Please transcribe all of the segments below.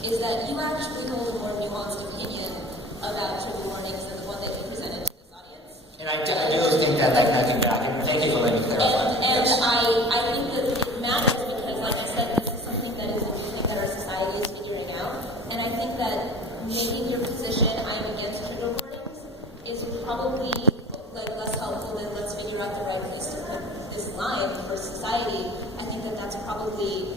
is that you actually hold a more nuanced opinion about trigger warnings than the one that you presented to this audience. And I do think that kind of thing back. And thank you for letting me clarify. And I think that it matters because, like I said, this is something that is a new thing that our society is figuring out. And I think that making your position, I am against trigger warnings, is probably like less helpful than let's figure out the right place to put this line for society. I think that that's probably,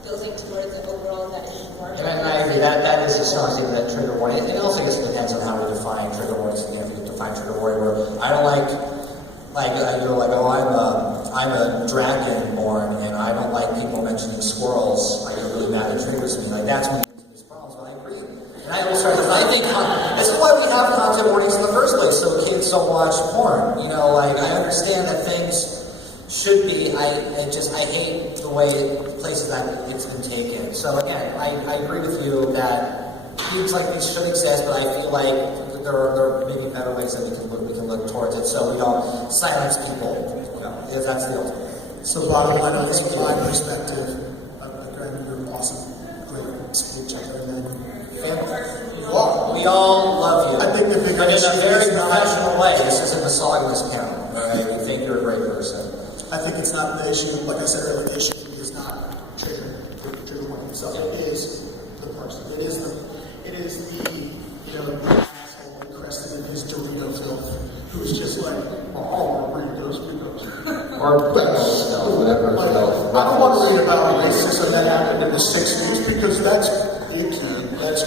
building towards an overall that is more. And I agree, that is something that trigger warning. It also just depends on how to define trigger warnings. If you define trigger warning where I don't I'm a dragonborn and I don't like people mentioning squirrels. I get really mad at triggers me. Like that's when these problems. But I agree. And I always start because I think this is why we have content warnings in the first place, so kids don't watch porn. I understand that things should be. I hate the way places that it's been taken. So again, I agree with you that things like these should exist, but I feel like there are maybe better ways that we can look towards it, so we don't silence people. Because that's the ultimate. So bottom line, at least from my perspective, again, you're awesome, great speech, and we all love you. I think the big but in a issue very is not- professional way. This isn't a misogynist panel. Right? We think you're a great person. I think it's not the issue, like I said earlier, the issue is not trigger warning itself. It is the person. It is the asshole encrusted in his Dorito filth who's just like, oh, Doritos. Or whatever. Like, I don't want to read about racism that happened in the 60s because that's icky. That's,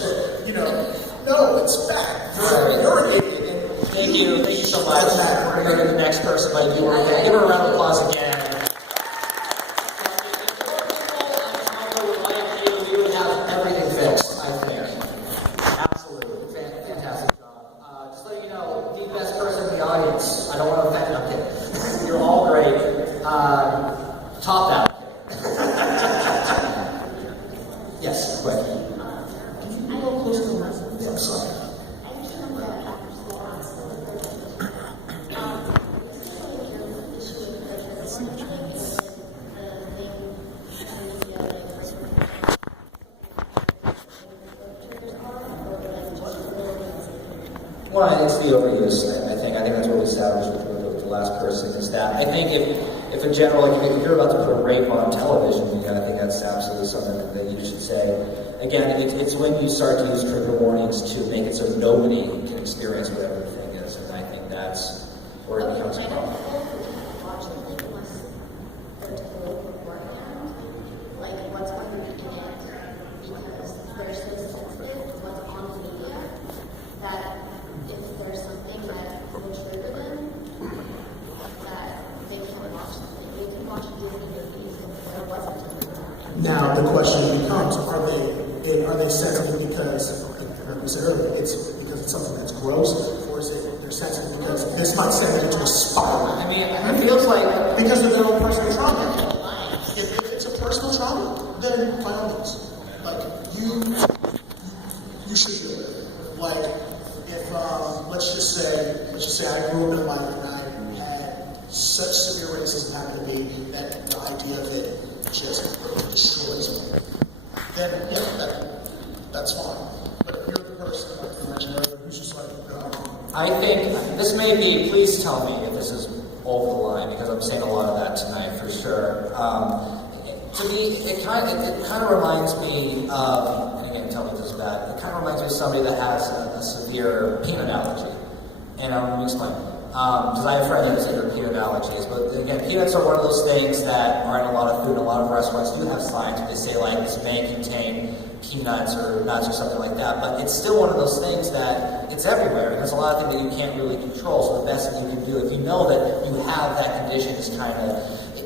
no, it's bad. You're an idiot. Thank you so much. We're going to go to the next person, but give her a round of applause again. We would have everything fixed, I think. Absolutely. Fantastic job. Just let you know, the best person in the audience. I don't want to offend you. I'm kidding. You're all great. Top out. Yes, quick. I go close to the I'm sorry. Well, it's the overuse. I think that's what we established with the last person is that I think if in general, if you're about to put a rape on television, I think that's absolutely something that you should say. Again, it's when you start to use trigger warnings to make it so nobody can experience what everything is, and I think that's where it becomes a problem. What's on the internet, because they're so sensitive to what's on the media that if there's something that will trigger them, that they can watch something. They can watch Disney movies if there wasn't. Now the question becomes: Are they sensitive because, like we said earlier, it's because it's something that's gross, or is it they're sensitive because this might send them into a spiral? I mean, it feels like Because of their own personal trauma. If it's a personal trauma, then by all means, like you should do it. Like if let's just say I grew up in life and I had such severe racism happen to me that the idea of it just destroys me. Then that's fine. But if you're the person like you mentioned earlier who's just like, I think this may be, please tell me if this is over the line, because I'm saying a lot of that tonight for sure. To me, it kind of reminds me of, and again, tell me if this is bad, it kind of reminds me of somebody that has a severe peanut allergy. And let me explain. Because I have a friend that has severe peanut allergies, but again, peanuts are one of those things that are in a lot of food, and a lot of restaurants do have signs where they say like, this may contain peanuts or nuts or something like that, but it's still one of those things that it's everywhere, and there's a lot of things that you can't really control, so the best thing you can do, if you know that you have that condition, is kind of,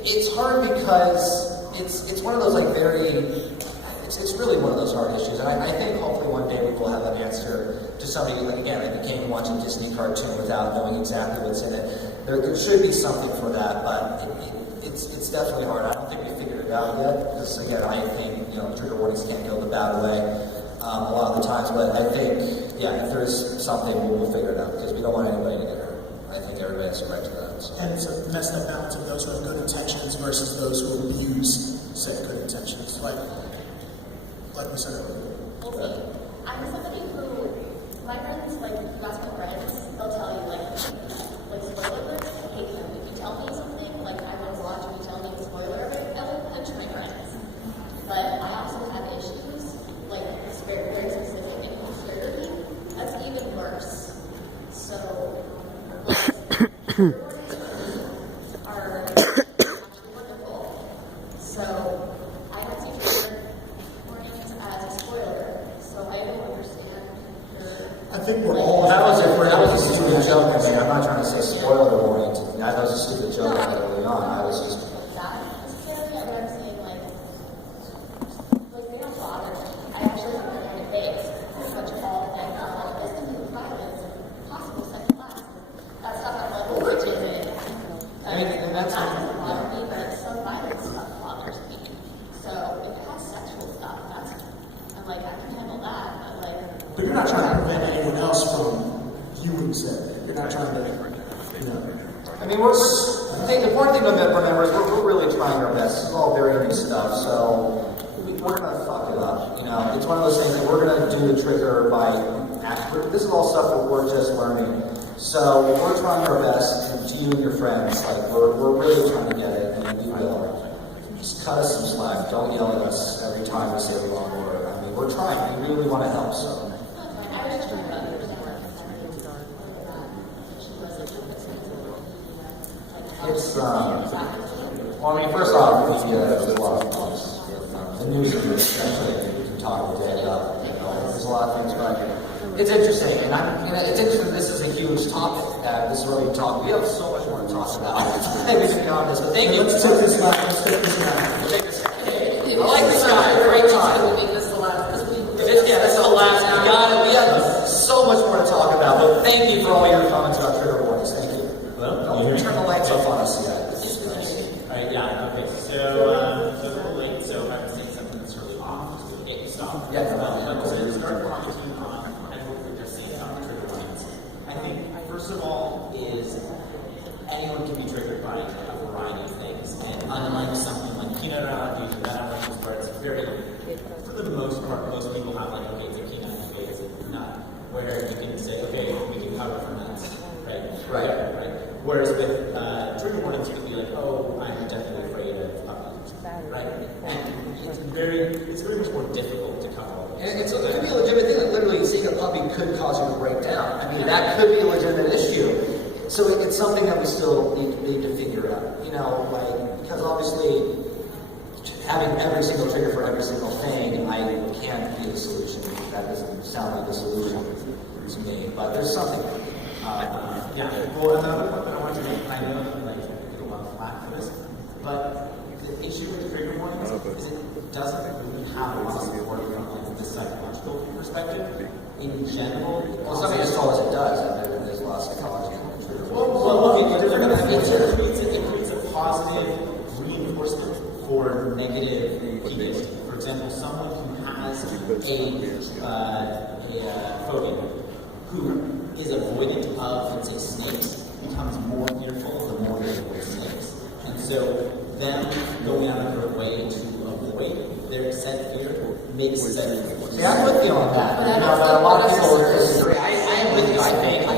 it's hard because it's one of those like it's really one of those hard issues, and I think hopefully one day we will have an answer to somebody, like again, that became watching a Disney cartoon without knowing exactly what's in it. There should be something for that, but it's definitely hard. I don't think we figured it out yet, because again, I think trigger warnings can't go the bad way a lot of the times, but I think if there's something, we'll figure it out, because we don't want anybody to get hurt. I think everybody has a right to that. So. and it's a messed up balance of those who have good intentions versus those who abuse said good intentions. Like like we said earlier. We'll see. I'm somebody who, my friends, like, you ask my friends, they'll tell you, like spoiler alert, I hate them. If you tell me something, like, I want to watch and you tell me the spoiler of it, I will punch my friends. But I also have issues, like, it's very, very specific and clearly, that's even worse. So, are actually wonderful. So, I don't see trigger warnings as a spoiler, so I don't understand your... I think we're all. That was a stupid joke. I mean, I'm not trying to say spoiler warning. That was a stupid joke early on. I was just. That necessarily, I would saying like they don't bother. I actually have my kind of face pretty much all the time. All this and the violence and possible second class. That stuff I'm like, oh, which is it? I mean, and that's that doesn't bother me, but some violence stuff bothers me. So if it has sexual stuff, that's I'm like, I can handle that. But like, But you're not trying to prevent anyone else from viewing said. You're not trying to, you know. I mean, I think the important thing to remember is we're really trying our best. This is all very new stuff, so we're gonna fuck it up. You know, it's one of those things that we're gonna do the trigger by. This is all stuff that we're just learning. So we're trying our best, and to you and your friends, like we're really trying to get it, and we will. Just cut us some slack. Don't yell at us every time we say the wrong word. I mean, we're trying. We really want to help. So. I was just trying to understand It's, well, I mean, first off, there's a lot of things. The news is essentially, we can talk the day up, you know, there's a lot of things, but it's interesting, and it's interesting, this is a huge topic, this is where we talk, we have so much more to talk about, to be honest, but thank you. Let's take this back. Let's take this back. I like this guy, great time. Make this the last, this week. Yeah, this is the last, we have so much more to talk about, but thank you for all your comments about trigger warnings, thank you. Hello? Don't turn the lights off on us yet. Alright, yeah, okay. So it's a little late, so if I'm saying something that's really off, just okay, stop. Yeah. But we're going to start commenting on, and hopefully just saying about trigger warnings. I think, first of all, is anyone can be triggered by a variety of things. And unlike something like peanut allergies or nut allergies, where it's very, for the most part, most people have like, okay, it's a peanut, okay, it's a nut, where you can say, okay, we can cover for nuts, right? Right. Whereas with trigger warnings, you can be like, oh, I'm definitely afraid of puppies, right? And it's very much more difficult to cover all those. And it could be a legitimate thing, like literally seeing a puppy could cause you to break down. I mean, that could be a legitimate issue. So it's something that we still need to figure out, you know, like, because obviously having every single trigger for every single thing, I can't be the solution. That doesn't sound like a solution to me, but there's something. Yeah, well, another point that I want to make, I know that like I get a lot of flack for this, but the issue with trigger warnings is it doesn't really have a lot of support from like the psychological perspective. In general, Well, somebody just told us it does, and there's a lot of psychology in the trigger. well, okay, but it creates a positive reinforcement for negative behavior. For example, someone who has a phobia, who is avoidant of, let's say, snakes, becomes more fearful the more they avoid snakes. And so them going out of their way to avoid their said fear makes said fear. See, I'm with you on that. You know, but a lot of people disagree. I am with you. I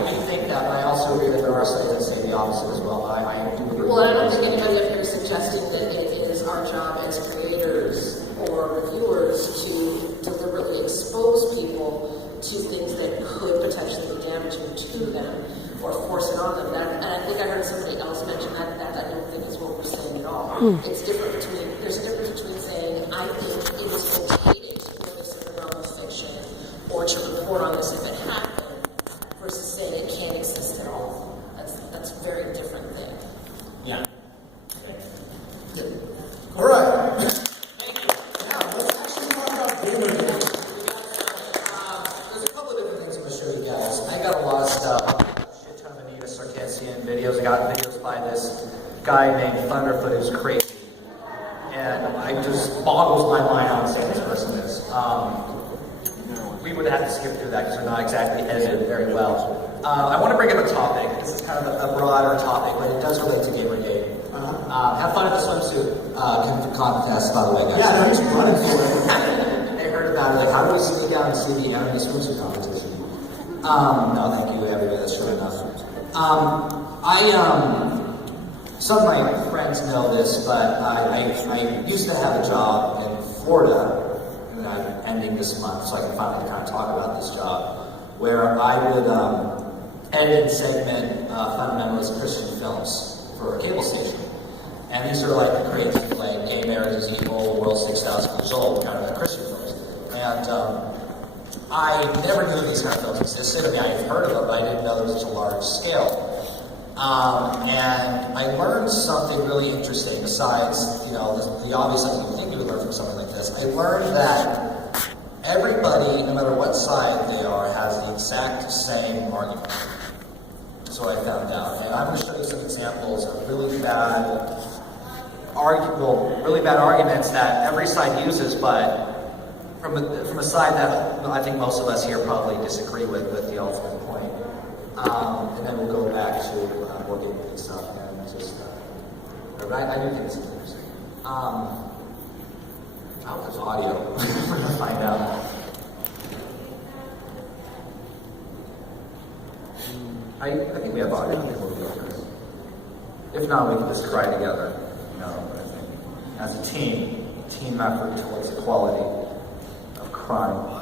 do think that, but I also agree that there are studies that say the opposite as well. I do agree. Well, I don't think anybody up here is suggesting that it is our job as creators or reviewers to deliberately expose people to things that could potentially be damaging to them or force it on them. And I think I heard somebody else mention that I don't think is what we're saying at all. It's different there's a difference between saying, I think it is okay to explore this in the realm of fiction or to report on this if it happened versus saying it can't exist at all. That's a very different thing. Yeah. All right. Now, let's actually talk about Gamergate. There's a couple of different things I'm going to show you guys. I got a lot of stuff. A shit ton of Anita Sarkeesian videos. I got videos by this guy named Thunderfoot who's crazy. And it just boggles my mind how insane this person is. We would have to skip through that because they're not exactly edited very well. I want to bring up a topic. This is kind of a broader topic, but it does relate to Gamergate. Have fun at the swimsuit contest, by the way, guys. Yeah, no, he's running for it. They heard to sneak out and see the anime swimsuit competition. No, thank you, everybody. That's true enough. Some of my friends know this, but I used to have a job in Florida, and I'm ending this month, so I can finally kind of talk about this job, where I would edit and segment fundamentalist Christian films for a cable station. And these are like the creative, like Gay Marriage is Evil, The World's 6,000 Years Old, kind of the Christian films. And I never knew these kind of films existed. I mean, I had heard of them, but I didn't know there was such a large scale. And I learned something really interesting besides, the obvious thing you think you would learn from something like this. I learned that everybody, no matter what side they are, has the exact same argument. That's what I found out. And I'm going to show you some examples of really bad arguments that every side uses, but from a side that I think most of us here probably disagree with the ultimate point. And then we'll go back to working things up and just. I do think it's interesting. I hope there's audio. We're gonna find out. I think we have audio. If not, we can just cry together. But I think as a team effort towards equality of crime.